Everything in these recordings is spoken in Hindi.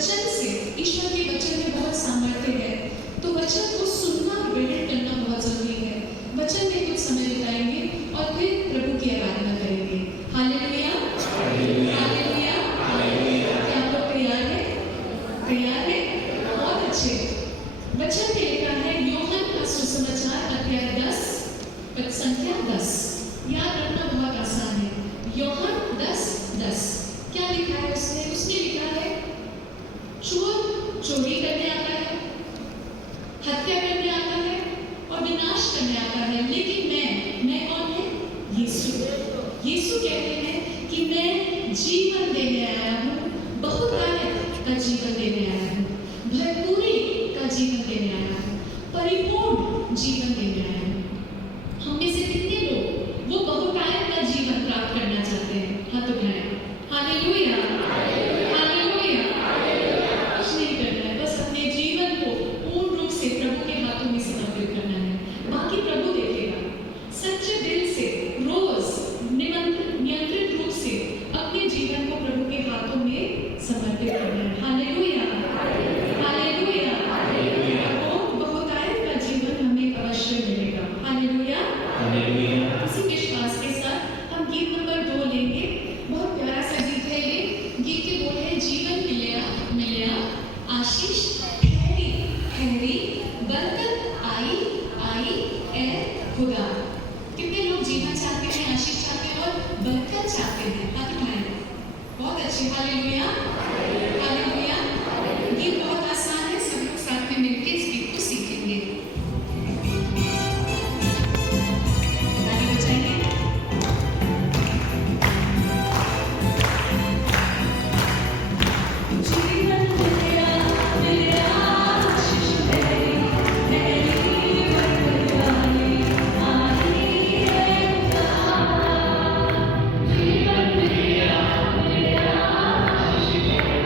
वचन से, ईश्वर के वचन में बहुत सामर्थ्य है, तो वचन को सुनना, ग्रहण करना बहुत जरूरी है। वचन में कुछ समय बिताएंगे और फिर प्रभु की आराधना करेंगे। Hallelujah, hallelujah, hallelujah. क्या आप लोग तैयार हैं? तैयार हैं? बहुत अच्छे। वचन में लिखा है यूहन्ना का सुसमाचार अध्याय 10 पद संख्या 10। याद रखना बहुत आसान है। यूहन्ना 10:10 क्या लिखा है उसने? उसने लिखा है चोर चोरी करने आता है, हत्या करने आता है और विनाश करने आता है, लेकिन मैं कौन है? यीशु। यीशु कहते हैं कि मैं जीवन देने आया हूँ, बहुतायत का जीवन देने आया हूँ, भरपूरी का जीवन देने आया हूँ, परिपूर्ण जीवन देने आया हूँ। हम में से कितने लोग वो बहुतायत का जीवन प्राप्त करना चाहते हैं? हाथ उठाएं। Hallelujah, hallelujah. कुछ नहीं करना है, बस अपने जीवन को पूर्ण रूप से प्रभु के हाथों में समर्पित करना है, बाकी प्रभु देखेगा। सच्चे दिल से रोज नियंत्रित रूप से अपने जीवन को प्रभु के हाथों में समर्पित करना है। Hallelujah, hallelujah, hallelujah. वो बहुतायत का जीवन हमें अवश्य मिलेगा। Hallelujah, hallelujah. इसी विश्वास के साथ हम गीत नंबर 2 लेंगे। बहुत प्यारा सा गीत है ये। गीत के बोल है जीवन मिलया मिलया, आशीष ठहरी ठहरी, बरकत आई आई ए खुदा। कितने लोग जीवन चाहते हैं, आशीष चाहते हैं और बरकत चाहते हैं? हाथ उठाएं। बहुत अच्छे। Hallelujah, hallelujah. गीत बहुत आसान है, सब लोग साथ में मिलकर इस गीत को सीखेंगे। ताली बजाएंगे। जीवन मिलया मिलया, आशीष ठहरी ठहरी, बरकत आई आई है खुदा। जीवन मिलया मिलया, आशीष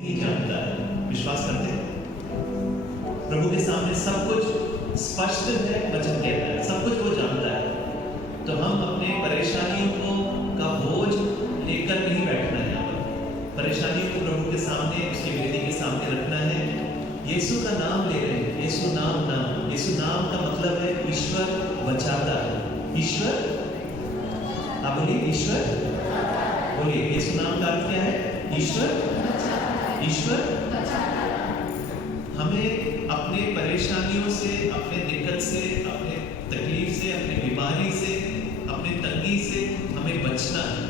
नहीं जानता है। विश्वास करते हैं प्रभु के सामने सब कुछ स्पष्ट है। वचन कहता है सब कुछ वो जानता है। तो हम अपने परेशानियों को का बोझ लेकर नहीं बैठना है। यहाँ पर परेशानियों को प्रभु के सामने, उसकी वेदी के सामने रखना है। यीशु का नाम ले रहे हैं। यीशु नाम यीशु नाम का मतलब है ईश्वर बचाता है। ईश्वर, आप बोलिए ईश्वर, बोलिए यीशु नाम का अर्थ क्या है? ईश्वर हमें अपने परेशानियों से, अपने दिक्कत से, अपने तकलीफ से, अपनी बीमारी से, अपने तंगी से हमें बचना है।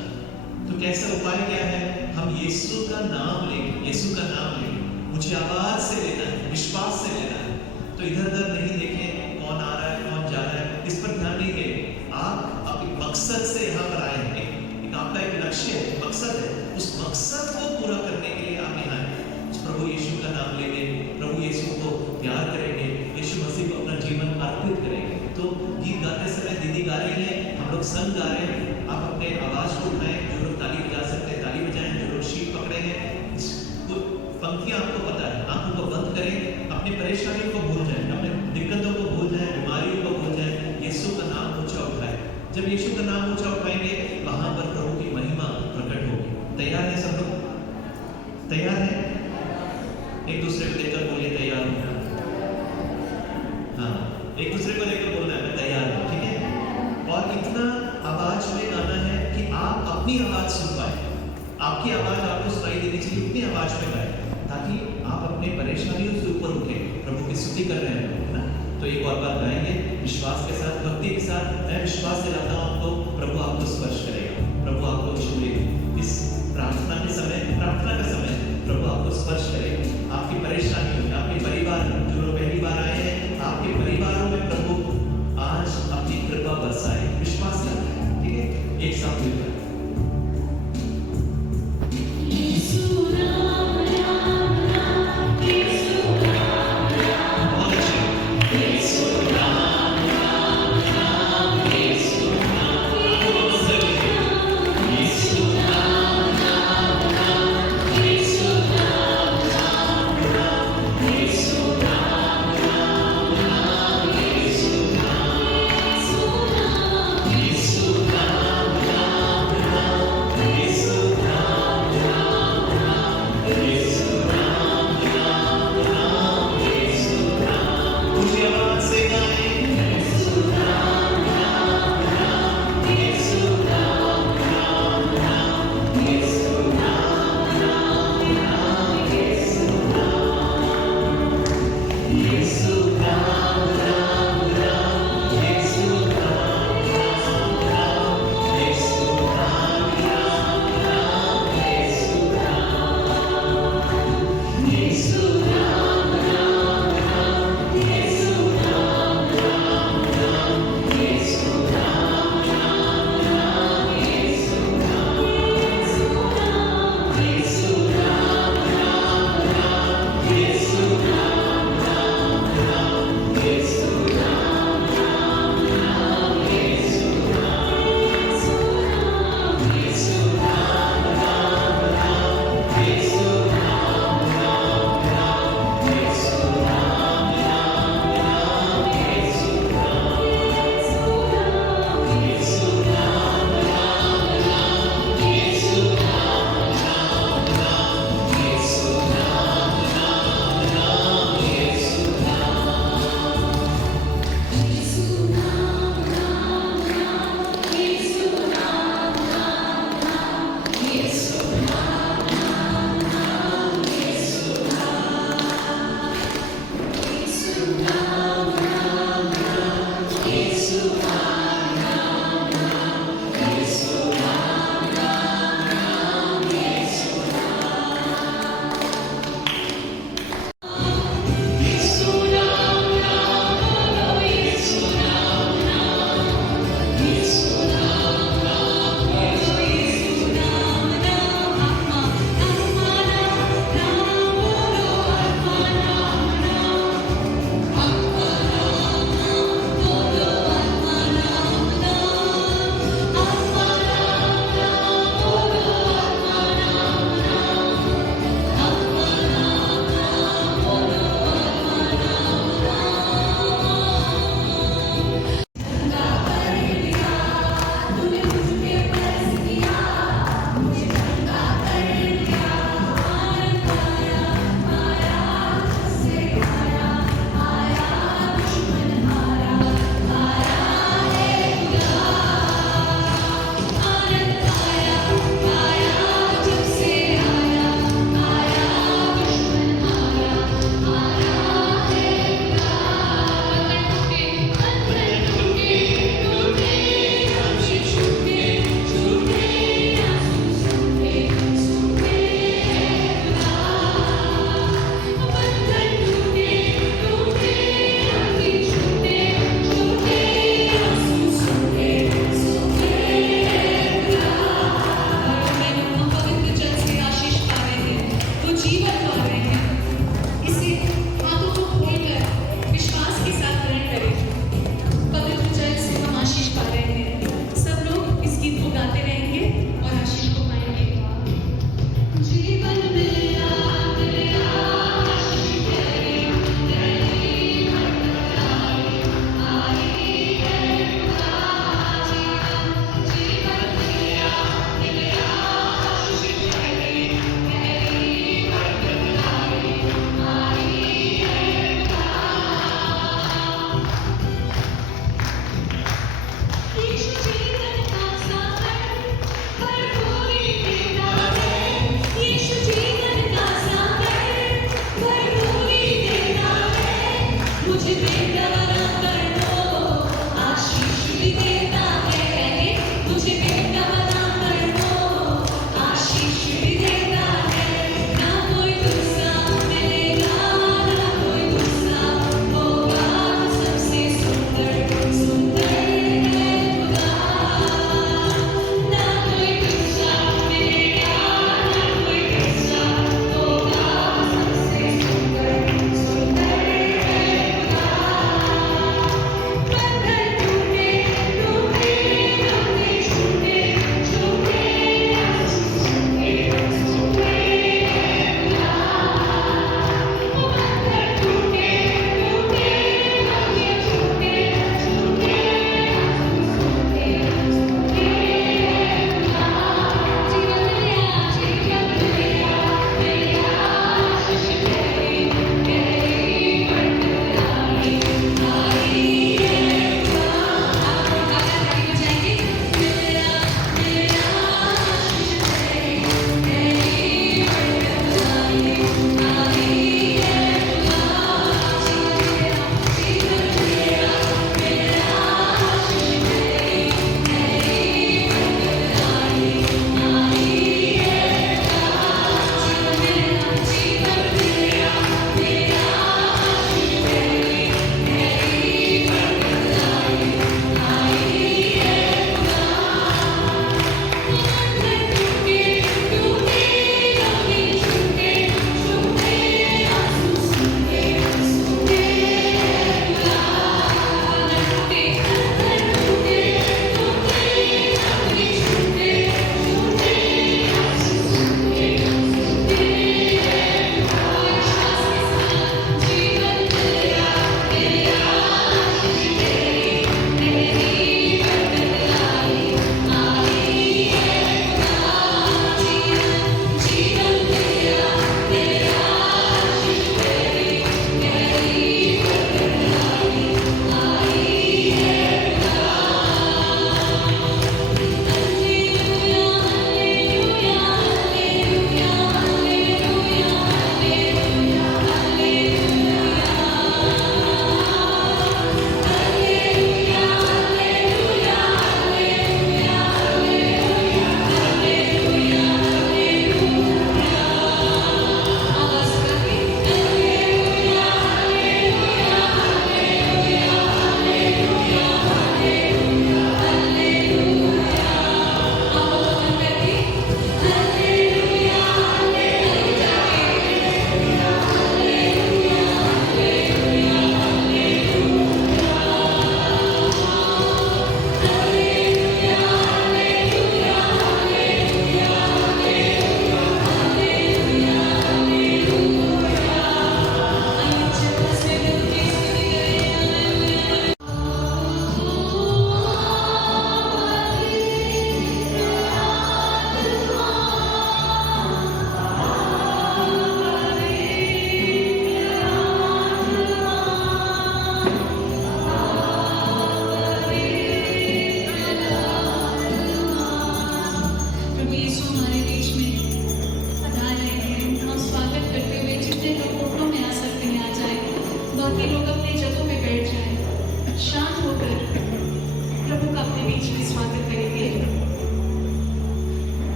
तो कैसा उपाय क्या है? हम यीशु का नाम लें। यीशु का नाम लें, मुझे आवाज से लेना है, विश्वास से लेना है। तो इधर उधर नहीं देखें कौन आ रहा है कौन जा रहा है, इस पर ध्यान नहीं दें। आप अपने मकसद से यहाँ पर आए हैं। आपका एक लक्ष्य है, मकसद है। उस मकसद को पूरा करने के लिए आप यहाँ हैं। प्रभु यीशु का नाम लेंगे, प्रभु यीशु को प्यार करेंगे, यीशु मसीह को अपना जीवन अर्पित करेंगे। तो गीत गाते समय दीदी गा रही है, हम लोग संग गा रहे हैं। आप अपने आवाज को उठाएं। जो लोग ताली बजा सकते हैं ताली बजाएं। जो लोग शीट पकड़े हैं, पंक्तियां आपको पता है, आंखों को बंद करें, अपनी परेशानियों को भूल जाएं, अपने दिक्कतों को भूल जाएं, बीमारियों को भूल जाएं। यीशु का नाम ऊंचा उठाएं। जब यीशु का नाम ऊंचा उठाएंगे, वहां पर प्रभु की महिमा प्रकट होगी। तैयार है सब लोग? तैयार है? एक दूसरे को देखकर बोलिए तैयार हूं। हाँ, एक दूसरे को देखकर बोलना है मैं तैयार हूं, ठीक है? और इतना आवाज में गाना है कि आप अपनी आवाज सुन पाए। आपकी आवाज आपको सुनाई देनी चाहिए, उतनी आवाज में गाए ताकि आप अपने परेशानियों से ऊपर उठे। प्रभु की स्तुति कर रहे हैं, है ना? तो एक और बार गाएंगे विश्वास के साथ, भक्ति के साथ। मैं विश्वास दिलाता हूं आपको, प्रभु आपको स्पर्श करेगा, प्रभु आपको छूएगा। इस प्रार्थना के समय, प्रार्थना का समय प्रभु आपको स्पर्श करेगा। आपकी परेशानियों में, आपके परिवार में, जो लोग पहली बार आए हैं, आपके परिवारों में प्रभु आज अपनी कृपा बरसाए। विश्वास करते हैं, ठीक है? एक साथ मिलकर यीशु नाम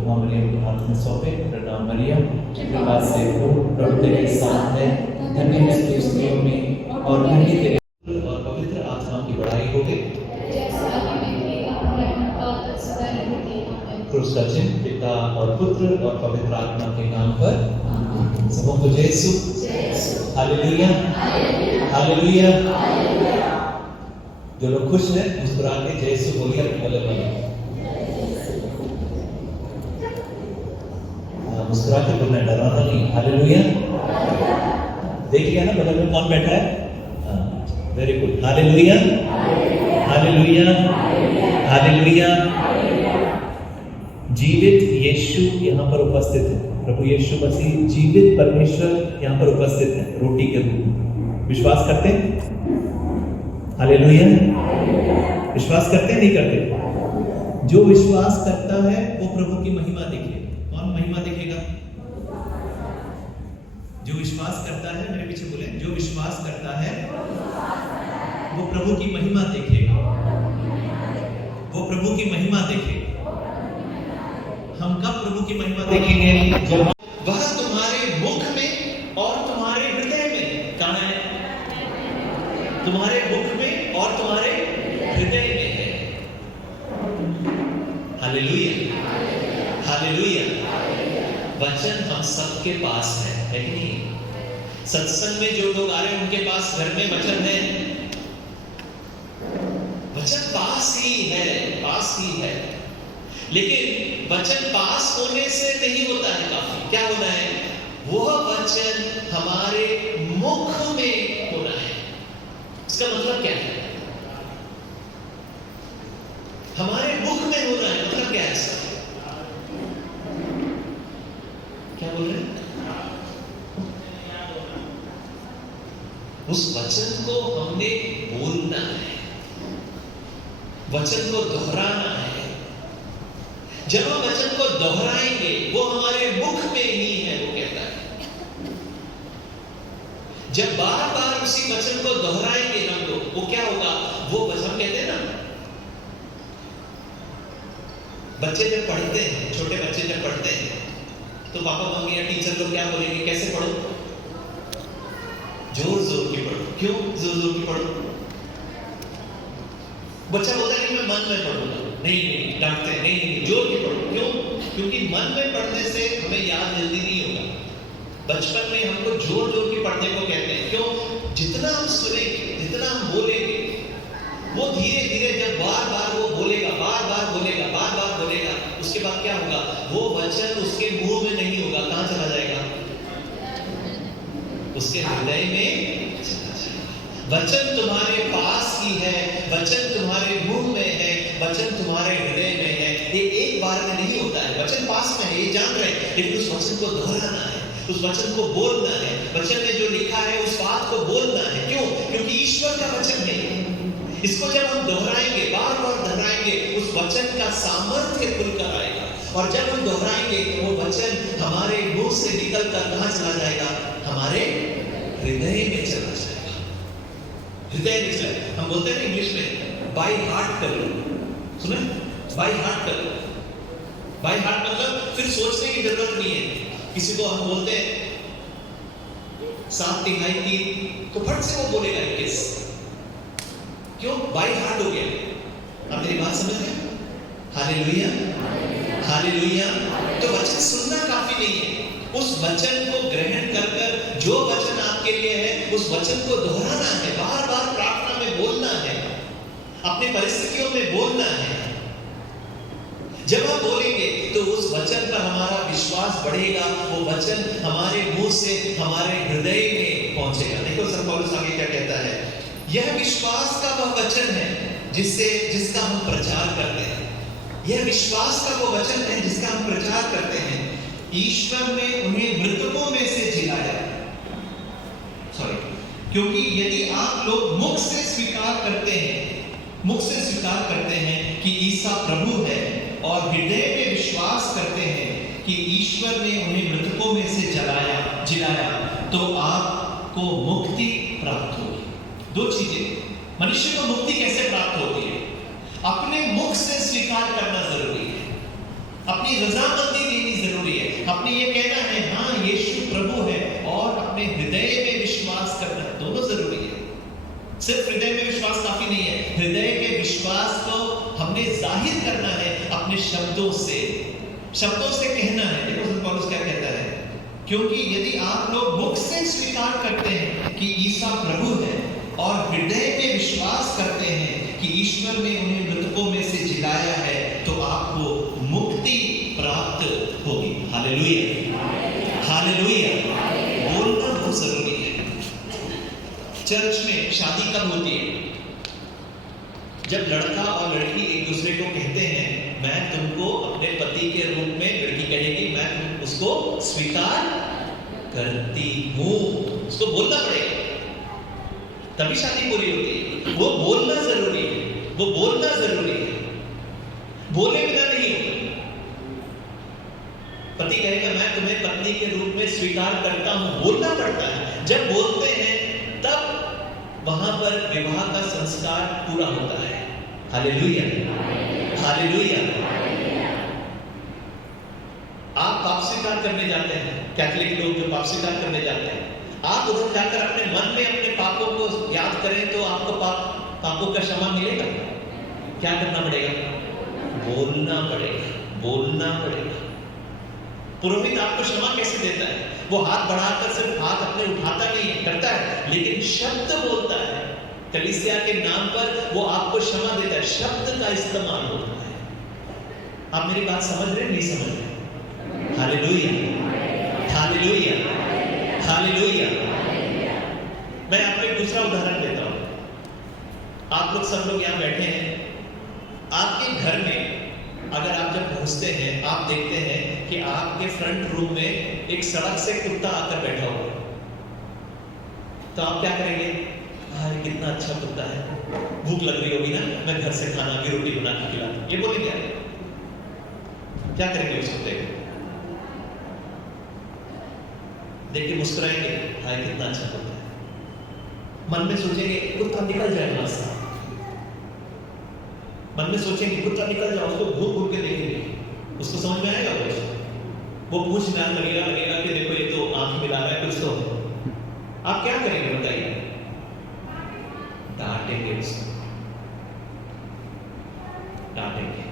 हम मरियम के हाथ में सौंपे। प्रणाम मरियम, कृपा से पूर्ण, प्रभु तेरे साथ है, धन्य है तू स्त्रियों में और धन्य तेरे और पवित्र आत्मा की बड़ाई हो गई। क्रूस का चिन्ह पिता और पुत्र और पवित्र आत्मा के नाम पर सबों को जय यीशु, हालेलुया, हालेलुया। जो लोग खुश हैं मुस्कुरा के जय यीशु बोलिए अपने गले में। मुस्कुरा के बोलना, डराना नहीं। हालेलुया। देखिए ना बगल में कौन बैठा है? Very good. Hallelujah, hallelujah, hallelujah. जीवित यीशु यहाँ पर उपस्थित है। प्रभु यीशु मसीह जीवित परमेश्वर यहाँ पर उपस्थित है रोटी के रूप में। विश्वास करते हैं? हालेलुया। विश्वास करते हैं नहीं करते? जो विश्वास करता है वो प्रभु की महिमा देखेगा। कौन महिमा देखेगा? जो विश्वास करता है, मेरे पीछे बोले, जो विश्वास करता है वो प्रभु की महिमा देखेगा। वो प्रभु की महिमा देखेगा। हम कब प्रभु की महिमा देखेंगे? जब वह तुम्हारे मुख में और तुम्हारे हृदय में। कहां है? तुम्हारे मुख में और तुम्हारे हृदय में है। Hallelujah, hallelujah. वचन हम सबके पास है कि नहीं? सत्संग में जो लोग आ रहे हैं उनके पास घर में वचन है। वचन पास ही है, पास ही है। लेकिन वचन पास होने से नहीं होता है। काफी क्या होना है? वह वचन हमारे मुख में होना है। इसका मतलब क्या है? हमारे मुख में होना है। मतलब क्या है इसका? क्या बोल रहे हैं? उस वचन को हमने बोलना है, वचन को दोहराना है। जब हम वचन को दोहराएंगे वो हमारे मुख में ही है, वो कहता है। जब बार बार उसी वचन को दोहराएंगे हम लोग, वो क्या होगा? वो वचन कहते हैं ना, बच्चे जब पढ़ते हैं, छोटे बच्चे जब पढ़ते हैं तो पापा मम्मी या टीचर लोग क्या बोलेंगे? कैसे पढ़ो? जोर जोर की पढ़ो। क्यों जोर जोर की पढ़ो? बच्चा बोलता है कि मैं मन में पढ़ूंगा। नहीं, डांटते हैं, नहीं जोर की पढ़ो। क्यों? क्योंकि मन में पढ़ने से हमें याद जल्दी नहीं होगा। बचपन में हमको जोर जोर की पढ़ने को कहते हैं। क्यों? जितना हम सुनेंगे, जितना हम बोलेंगे, वो धीरे धीरे जब बार बार वो बोलेगा, बार बार बोलेगा, बार बार बोलेगा, उसके बाद क्या होगा? वो वचन उसके मुंह में नहीं होगा। कहां चला जाएगा? उसके हृदय में चला जाएगा। वचन तुम्हारे पास ही है, वचन तुम्हारे मुंह में है, वचन तुम्हारे हृदय में है। ये एक बार में नहीं होता है। वचन पास में है, ये जान रहे हैं, लेकिन उस वचन को दोहराना है, उस वचन को बोलना है। वचन में जो लिखा है उस बात को बोलना है। क्यों? क्योंकि ईश्वर का वचन है। इसको जब हम दोहराएंगे, बार बार दोहराएंगे, उस वचन का सामर्थ्य खुलकर आएगा। और जब हम दोहराएंगे वो वचन हमारे मुंह से निकलकर कहां चला जाएगा? हमारे हृदय में चला जाएगा। हृदय में चला, हम बोलते हैं इंग्लिश में बाय हार्ट कर लो। सुने? बाय हार्ट कर लो। बाय हार्ट मतलब फिर सोचने की जरूरत नहीं है। किसी को हम बोलते हैं 7 तिहाई 3 तो फट से वो बोलेगा 21। क्यों? बाय हार्ट हो गया। आप मेरी बात समझ रहे हैं? Hallelujah, hallelujah. तो वचन सुनना काफी नहीं है, उस वचन को ग्रहण कर कर जो वचन आपके लिए है उस वचन को दोहराना है, बार बार प्रार्थना में बोलना है, अपनी परिस्थितियों में बोलना है। जब हम बोलेंगे तो उस वचन पर हमारा विश्वास बढ़ेगा, वो वचन हमारे मुंह से हमारे हृदय में पहुंचेगा। देखो संत पौलुस आगे क्या कहता है? यह विश्वास का वह वचन है जिसका हम प्रचार करते हैं। यह विश्वास का वो वचन है जिसका हम प्रचार करते हैं। ईश्वर ने उन्हें मृतकों में से जिलाया। क्योंकि यदि आप लोग मुख से स्वीकार करते हैं कि ईसा प्रभु है और हृदय में विश्वास करते हैं कि ईश्वर ने उन्हें मृतकों में से जिलाया, तो आपको मुक्ति प्राप्त होगी। 2 चीजें। मनुष्य को मुक्ति कैसे प्राप्त होती है? अपने मुख से स्वीकार करना जरूरी है। अपनी रजामंदी देनी जरूरी है, अपनी ये कहना है हाँ यीशु प्रभु है, और अपने हृदय में विश्वास करना, दोनों जरूरी है। सिर्फ हृदय में विश्वास काफी नहीं है, हृदय के विश्वास को हमने जाहिर करना है अपने शब्दों से कहना है। देखो संत पौलुस क्या कहता है, क्योंकि यदि आप लोग मुख से स्वीकार करते हैं कि ईसा प्रभु है और हृदय में विश्वास करते हैं कि ईश्वर ने उन्हें मृतकों में से जिलाया है, तो आपको मुक्ति प्राप्त होगी। Hallelujah, hallelujah. बोलना बहुत जरूरी है। चर्च में शादी कब होती है? जब लड़का और लड़की एक दूसरे को कहते हैं मैं तुमको अपने पति के रूप में, लड़की कहेगी मैं उसको स्वीकार करती हूं, उसको बोलना पड़ेगा, तभी शादी पूरी होती है। वो बोलना जरूरी है, वो बोलना जरूरी है, बोले बिना नहीं होगा। पति कहेगा मैं तुम्हें पत्नी के रूप में स्वीकार करता हूं, बोलना पड़ता है। जब बोलते हैं तब वहां पर विवाह का संस्कार पूरा होता है। Hallelujah, hallelujah. आप पाप स्वीकार करने जाते हैं, कैथोलिक लोग जो पाप स्वीकार करने जाते हैं, आप उधर जाकर अपने मन में अपने पापों को याद करें तो आपको पापों का क्षमा मिलेगा। क्या करना पड़ेगा? बोलना पड़ेगा, बोलना पड़ेगा। पुरोहित आपको क्षमा कैसे देता है? वो हाथ बढ़ाकर सिर्फ हाथ अपने उठाता नहीं है, करता है, लेकिन शब्द बोलता है। कलीसिया के नाम पर वो आपको क्षमा देता है, शब्द का इस्तेमाल होता है। आप मेरी बात समझ रहे हैं, नहीं समझ रहे? Hallelujah, hallelujah, hallelujah. मैं आपको एक दूसरा उदाहरण देता हूं। आप लोग सब लोग यहां बैठे हैं, आपके घर में अगर आप जब पहुंचते हैं, आप देखते हैं कि आपके फ्रंट रूम में एक सड़क से कुत्ता आकर बैठा हुआ है, तो आप क्या करेंगे? अरे कितना अच्छा कुत्ता है, भूख लग रही होगी ना, मैं घर से खाना की रोटी बना के खिला, ये बोलेंगे? क्या करेंगे उस कुत्ते को? देख के मुस्कुराएंगे, हाय कितना अच्छा कुत्ता है। मन में सोचेंगे कुत्ता निकल जाएगा रास्ता, मन में सोचेंगे कुत्ता निकल जाए, उसको घूर घूर के देखेंगे, उसको समझ में आएगा कुछ? वो पूछ ना लगेगा कि देखो ये तो आंख मिला रहा है कुछ तो। आप क्या करेंगे बताइए? डांटेंगे उसको, डांटेंगे।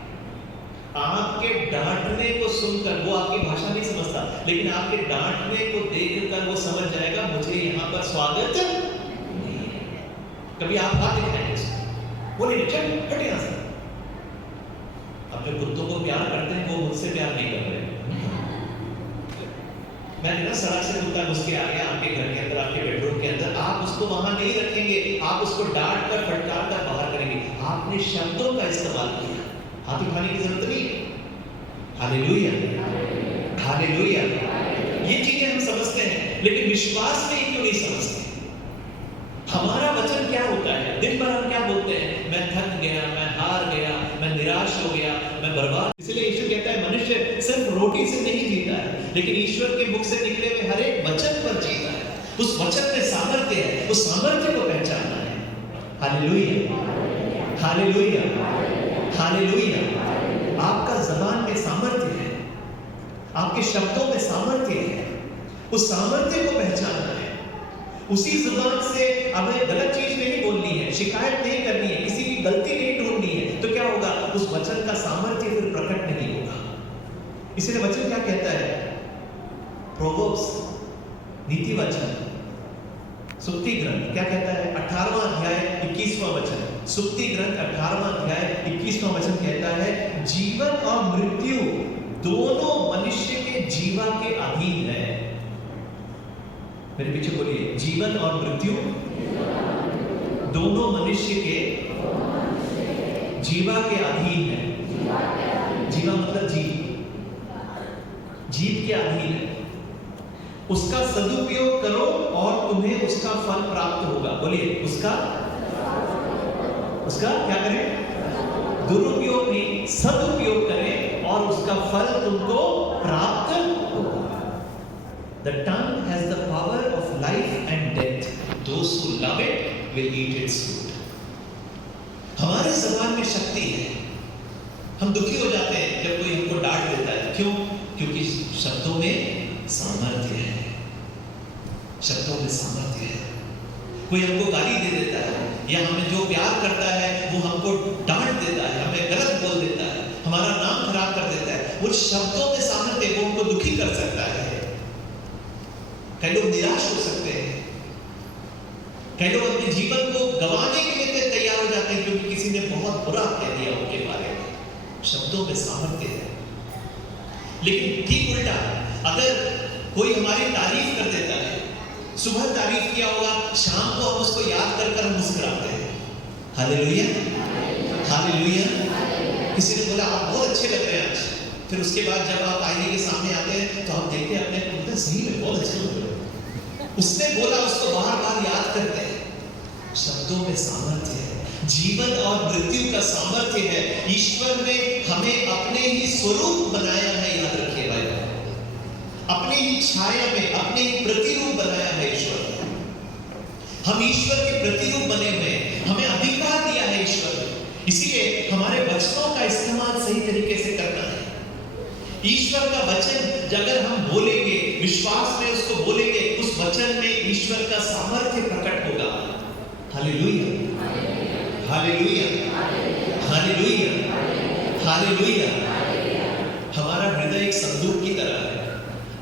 आपके डांटने को सुनकर वो आपकी भाषा नहीं समझता, लेकिन आपके डांटने को देखकर वो समझ जाएगा मुझे यहाँ पर स्वागत नहीं है। कभी आप हाथ दिखाएंगे उसको, वो नहीं, चल हट यहाँ से। अपने कुत्तों को प्यार करते हैं, वो मुझसे प्यार नहीं कर रहे। मैंने ना सड़क से कुत्ता घुस के आ गया आपके घर के अंदर, आपके बेडरूम के अंदर, आप उसको वहां नहीं रखेंगे, आप उसको डांट कर फटकार कर बाहर करेंगे। आपने शब्दों का इस्तेमाल किया, हाथ उठाने की जरूरत नहीं। Hallelujah, hallelujah. ये चीजें हम समझते हैं, लेकिन विश्वास में क्यों नहीं समझते? हमारा वचन क्या होता है? दिन भर हम क्या बोलते हैं? मैं थक गया, मैं हार गया, मैं निराश हो गया, मैं बर्बाद। इसलिए यीशु कहता है मनुष्य सिर्फ रोटी से नहीं जीता है, लेकिन ईश्वर के मुख से निकले हुए हर एक वचन पर जीता है। उस वचन में सामर्थ्य है, उस सामर्थ्य को पहचानना है। Hallelujah, hallelujah, hallelujah. आपका ज़बान में सामर्थ्य है, आपके शब्दों में सामर्थ्य है, उस सामर्थ्य को पहचानना है। उसी जुबान से हमें गलत चीज नहीं बोलनी है, शिकायत नहीं करनी है, किसी की गलती नहीं ढूंढनी है, तो क्या होगा? उस वचन का सामर्थ्य फिर प्रकट नहीं होगा। इसलिए वचन क्या कहता है? प्रोवर्ब्स, नीति वचन, सुक्ति ग्रंथ क्या कहता है? 18वां अध्याय 21वां वचन, सुक्ति ग्रंथ 18वां अध्याय 21वां वचन कहता है जीवन और मृत्यु दोनों मनुष्य के जीवा के अधीन है। मेरे पीछे बोलिए, जीवन और मृत्यु दोनों मनुष्य के जीवा के अधीन है। जीवा मतलब जीव, जीव के अधीन है। उसका सदुपयोग करो और तुम्हें उसका फल प्राप्त होगा। बोलिए, उसका क्या करें? दुरुपयोग नहीं, सदुपयोग करें और उसका फल तुमको प्राप्त होगा। The tongue has the power of life and death. Those who love it will eat its fruit. हमारे ज़बान में शक्ति है। हम दुखी हो जाते हैं जब कोई हमको डांट देता है, में सामर्थ्य है, शब्दों में सामर्थ्य है। कोई हमको गाली दे देता है या हमें जो प्यार करता है वो हमको डांट देता है, हमें गलत बोल देता है, हमारा नाम खराब कर देता है, वो शब्दों में सामर्थ्य, वो हमको दुखी कर सकता है। कई लोग निराश हो सकते हैं, कई लोग अपने जीवन को गंवाने के लिए तैयार हो जाते हैं क्योंकि किसी ने बहुत बुरा कह दिया उनके बारे में। शब्दों में सामर्थ्य है। लेकिन ठीक उल्टा, अगर कोई हमारी तारीफ कर देता है, सुबह तारीफ किया होगा, शाम को हम उसको याद कर हम मुस्कुराते हैं। Hallelujah, hallelujah. किसी ने बोला आप बहुत अच्छे लग रहे हैं आज, फिर उसके बाद जब आप आईने के सामने आते हैं तो आप देखते हैं अपने को, बोलते सही में बहुत अच्छे लग रहे हैं। उसने बोला, उसको बार बार याद करते हैं। शब्दों में सामर्थ्य है, जीवन और मृत्यु का सामर्थ्य है। ईश्वर ने हमें अपने ही स्वरूप बनाया है, याद रखिए भाई, अपनी ही छाया में, अपने ही प्रतिरूप बनाया है ईश्वर ने। हम ईश्वर के प्रतिरूप बने हुए हैं, हमें अधिकार दिया है ईश्वर ने। इसीलिए हमारे वचनों का इस्तेमाल सही तरीके से करना है। ईश्वर का वचन अगर हम बोलेंगे, विश्वास में उसको बोलेंगे, उस वचन में ईश्वर का सामर्थ्य प्रकट होगा। Hallelujah, hallelujah, hallelujah, hallelujah. हमारा हृदय एक संदूक की तरह है।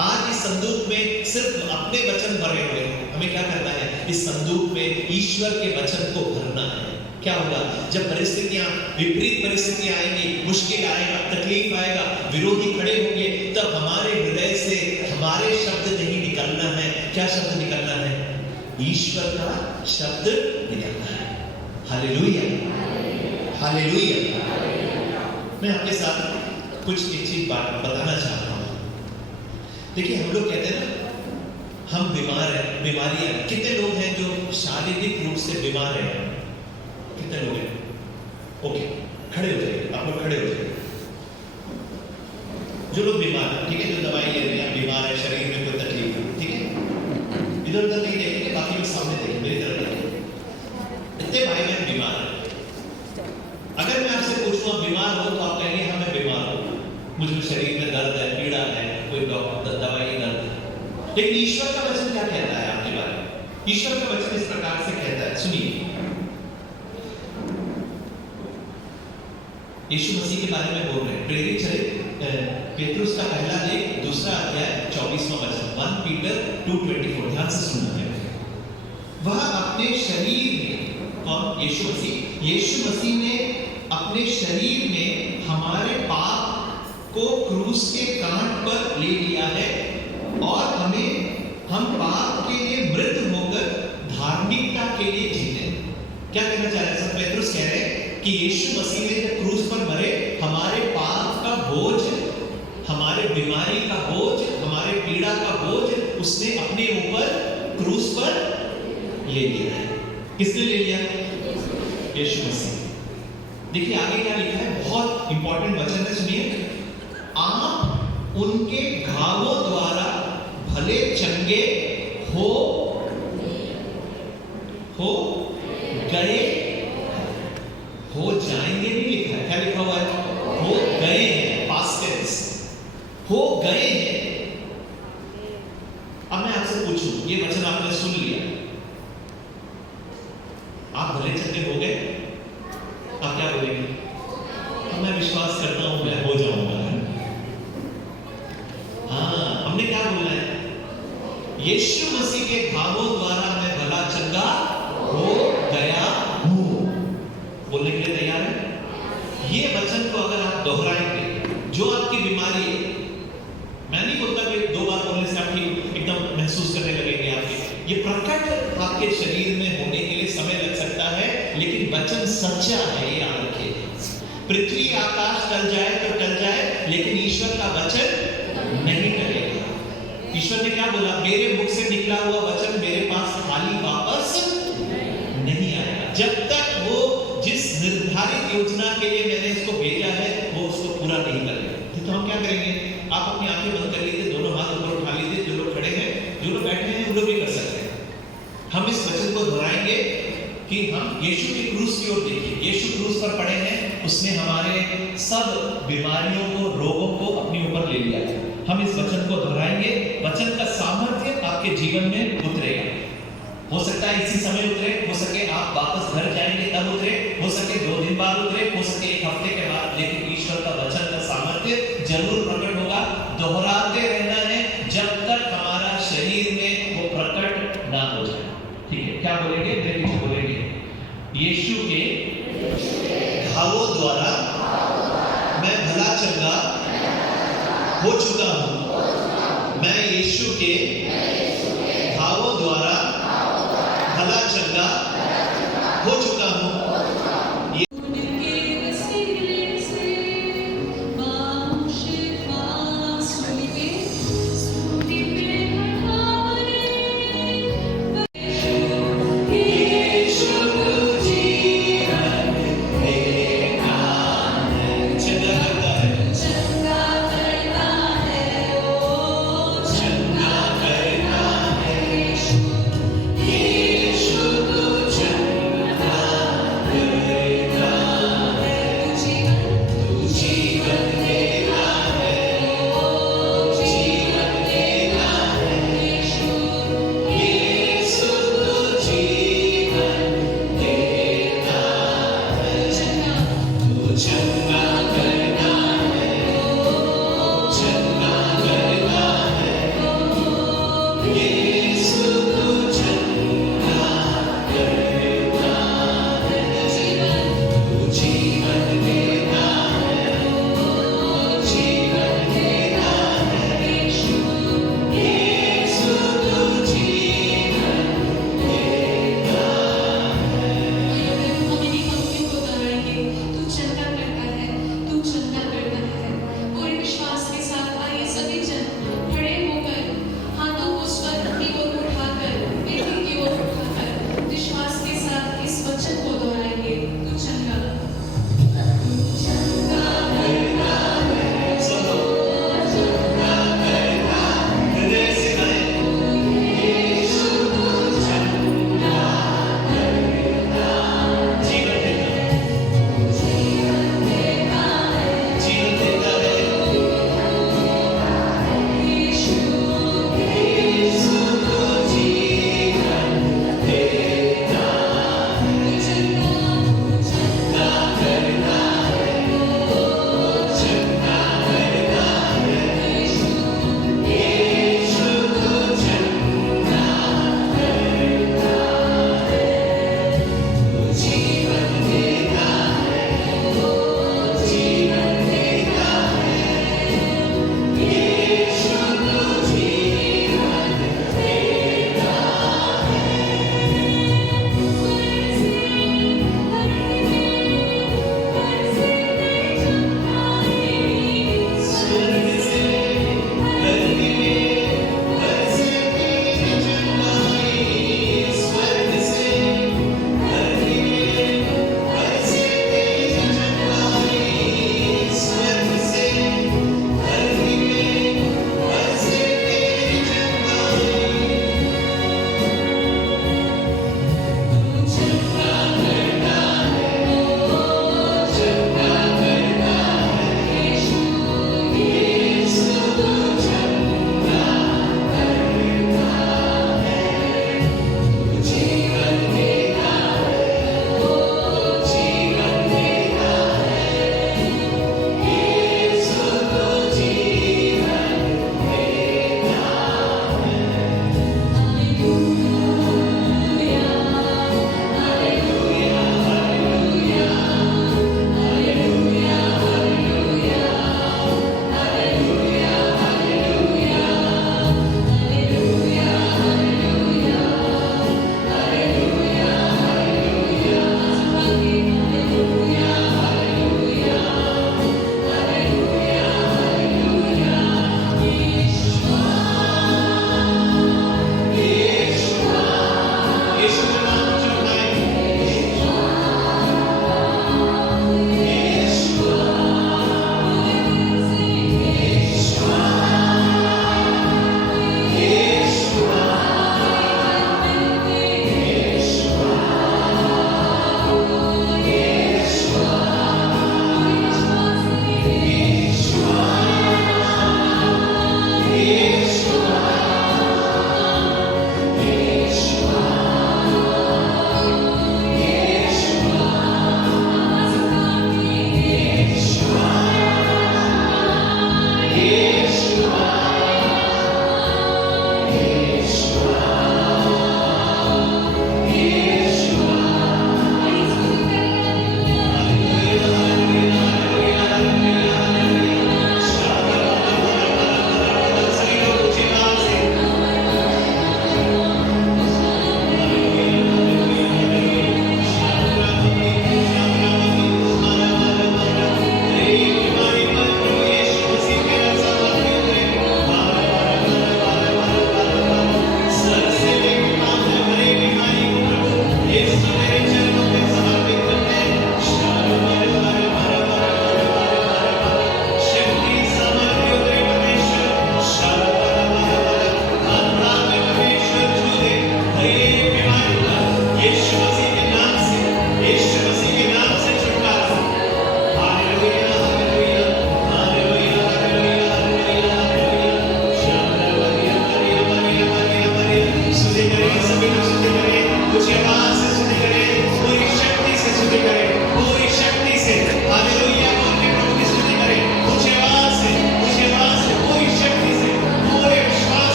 आज इस संदूक में सिर्फ अपने वचन भरे हुए हैं। हमें क्या करना है? इस संदूक में ईश्वर के वचन को भरना है। क्या होगा? जब परिस्थितियां, विपरीत परिस्थितियां आएंगी, मुश्किल आएगा, तकलीफ आएगा, विरोधी खड़े होंगे, तब हमारे हृदय से हमारे शब्द नहीं निकलना है। क्या शब्द निकलना है? ईश्वर का शब्द निकलना है। Hallelujah, hallelujah. मैं आपके साथ कुछ एक चीज बात बताना चाहता हूं। देखिए, हम लोग कहते हैं ना, हम बीमार हैं, बीमारियां। कितने लोग हैं जो शारीरिक रूप से बीमार हैं? कितने लोग हैं? ओके, खड़े हो जाइए, आप लोग खड़े हो जाइए। जो लोग बीमार हैं, ठीक है, जो दवाई ले रहे हैं, बीमार है, शरीर में कोई तकलीफ है, ठीक है, इधर उधर नहीं देखेंगे, बाकी लोग सामने देखें, मेरी तरफ देखें। इतने भाई बहन बीमार हैं। अगर मैं आपसे पूछूं आप बीमार हो, तो आप कहेंगे हाँ मैं बीमार हूं, मुझे शरीर में दर्द है, पीड़ा है, कोई डॉक्टर दवाई दर्द है। लेकिन ईश्वर का वचन क्या कहता है आपके बारे में? ईश्वर का वचन इस प्रकार से कहता है, सुनिए। यीशु मसीह के बारे में बोल रहे हैं, प्रेरित चले पेतरुस का पहला लेख, दूसरा अध्याय, 24वां वचन, 1 पीटर 2:24। ध्यान से सुनना है। वह अपने शरीर में, कौन? यीशु मसीह। यीशु मसीह ने अपने शरीर में हमारे पाप को क्रूस के कांट पर ले लिया है और हम पाप के लिए मृत होकर धार्मिकता के लिए जीते। क्या कहना चाह रहे हैं? सब पेतरुस कह रहे हैं कि यीशु मसीह ने जब क्रूस पर मरे, हमारे पाप का बोझ, हमारे बीमारी का बोझ, हमारे पीड़ा का बोझ उसने अपने ऊपर क्रूस पर ले लिया है। किसने ले लिया? यीशु मसीह। देखिए आगे क्या लिखा है, बहुत इंपॉर्टेंट वचन है, सुनिए। आप उनके घावों द्वारा भले चंगे हो गए, हो जाएंगे नहीं लिखा है। क्या लिखा हुआ है? हो गए हैं, पास्ट टेंस, हो गए हैं। अब मैं आपसे पूछूं, ये वचन आपने सुन लिया, आप भले चंगे हो गए, आप क्या बोलेंगे? मैं विश्वास करता हूं मैं हो जाऊंगा। हाँ, हमने क्या बोलना है? यीशु मसीह के घावों द्वारा मैं भला चंगा हो गया हूं। बोलने के लिए तैयार है? ये वचन को अगर आप दोहराएंगे, जो आपकी बीमारी है, मैं नहीं बोलता कि 2 बार बोलने से आप ठीक एकदम महसूस करने लगेंगे। आपके ये प्रकट आपके शरीर में होने के लिए समय लग सकता है, लेकिन वचन सच्चा है, ये याद रखिए। पृथ्वी आकाश टल जाए तो टल जाए, लेकिन ईश्वर का वचन नहीं टलेगा। ईश्वर ने क्या बोला? मेरे मुख से निकला हुआ वचन मेरे पास खाली वापस नहीं आएगा, जब तक वो जिस निर्धारित योजना के लिए मैंने इसको भेजा है वो उसको पूरा नहीं करेगा। तो हम क्या करेंगे? आप अपनी आंखें बंद कर लीजिए, दोनों हाथ ऊपर उठा लीजिए। जो लोग खड़े हैं, जो लोग बैठे हैं, वो लोग भी कर सकते हैं। हम इस वचन को दोहराएंगे कि हम यीशु की क्रूस की ओर देखिए। यीशु क्रूस पर पड़े हैं, उसने हमारे सब बीमारियों को, रोगों को अपने ऊपर ले लिया है। हम इस वचन को दोहराएंगे, वचन का सामर्थ्य आपके जीवन में उतरेगा। हो सकता है इसी समय उतरे, हो सके आप वापस घर जाएंगे तब उतरे, हो सके 2 दिन बाद उतरे, हो सके 1 हफ्ते के बाद, लेकिन ईश्वर का वचन का सामर्थ्य जरूर प्रकट होगा। दोहराते रहना है जब तक हमारा शरीर में वो प्रकट ना हो जाए। ठीक है, क्या बोलेंगे? मेरे पीछे बोलेंगे, यीशु के घावों द्वारा मैं भला चंगा हो चुका हूं। मैं यीशु के घावों द्वारा भला चंगा हो चुका हूं। उनके वसीले से बामुशिफा सुनिए हठारे यीशु जीवन चंगा करता है, चंगा करता है, ओ चंगा करता है। यीशु तुझे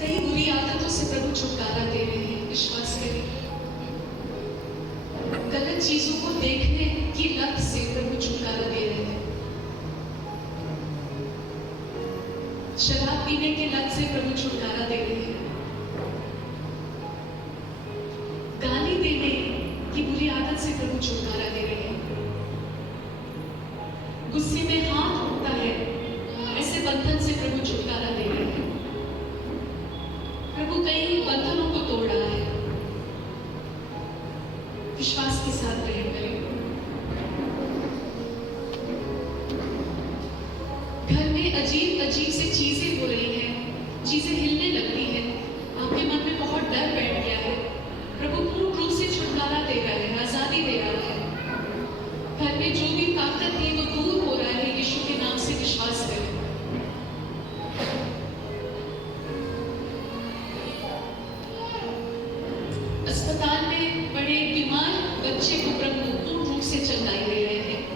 कई बुरी आदतों से प्रभु छुटकारा दे रहे हैं, विश्वास करें। गलत चीजों को देखने की लत से प्रभु छुटकारा दे रहे हैं। शराब पीने की लत से प्रभु छुटकारा दे रहे हैं। गाली देने की बुरी आदत से प्रभु छुटकारा दे रहे हैं। गुस्से में हाथ उठता है, ऐसे बंधन से प्रभु छुटकारा दे रहे हैं। प्रभु कई बंधनों को तोड़ रहा है। विश्वास के साथ ग्रहण करें। घर में अजीब अजीब से चीजें हो रही हैं, चीजें हिलने लगती हैं, आपके मन में बहुत डर बैठ गया है। प्रभु पूर्ण रूप से छुटकारा दे रहा है, आजादी दे रहा है। घर में जो भी ताकत है वो दूर हो रहा है। यीशु के नाम से विश्वास करें। अस्पताल में पड़े बीमार बच्चे को प्रभु पूर्ण रूप से चंगाई दे रहे हैं।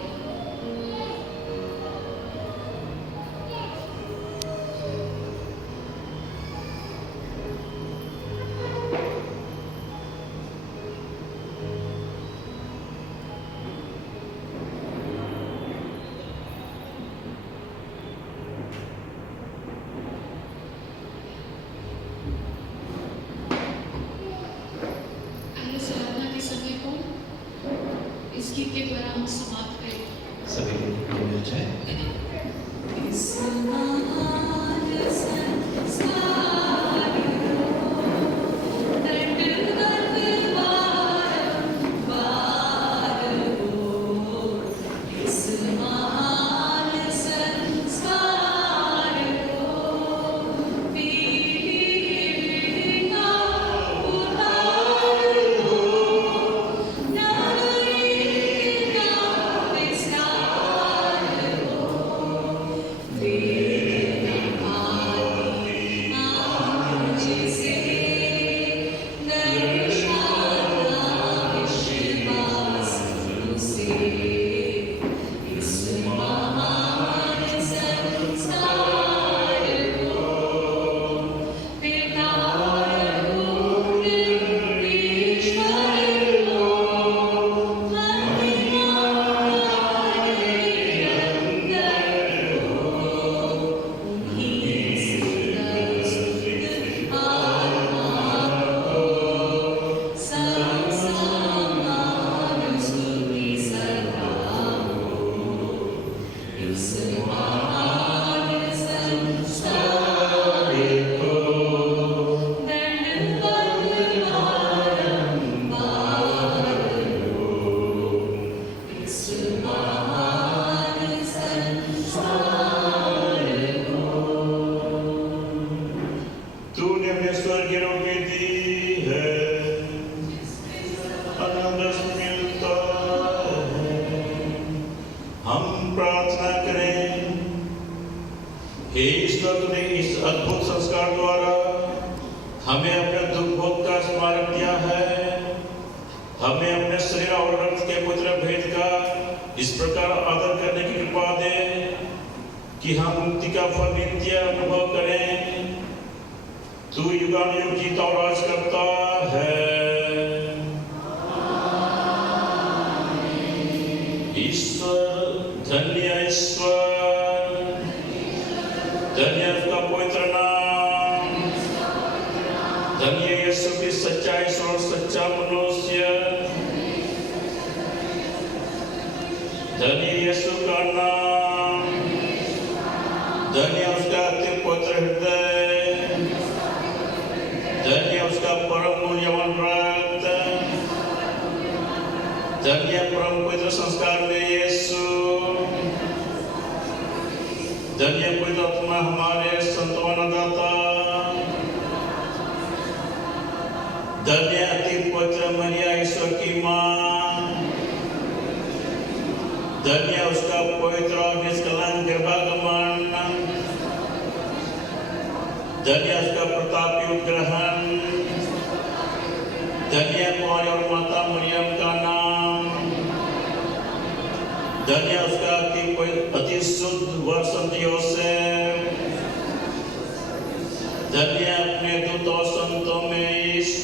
इस गीत के द्वारा हम समाप्त करें। सभी को मिल जाए। इस महान संसार को दंडवत बारंबार हो। इस महान संसार को पीढ़ी का उद्धार हो। हे ईश्वर, तूने इस अद्भुत संस्कार द्वारा हमें अपने दुख भोग का स्मारक दिया है। हमें अपने शरीर और रक्त के पवित्र भेद का इस प्रकार आदर करने की कृपा दे कि हम मुक्ति का फल नित्य अनुभव करें। तू युगानुयुग जीता और राज करता है। ईश्वर, धन्य ईश्वर, धन्य उसका पवित्र नाम, धन्य यीशु की सच्चाई और सच्चा मनुष्य, धन्य यीशु का नाम, धन्य उसका अति पवित्र हृदय, धन्य उसका परम मूल्यवान रक्त, धन्य परम पवित्र संस्कार में यीशु, धन्य पवित्र आत्मा हमारे सांत्वनादाता, धन्य अति पवित्र मरिया ईश्वर की मां, धन्य उसका पवित्र और निष्कलंक गर्भागमन, धन्य उसका प्रतापी उद्ग्रहण, धन्य कुंवारी और माता मरियम का नाम, धन्य उसका अति शुद्ध व संत योसेफ, धन्य अपने दूत और संतों में ईश्वर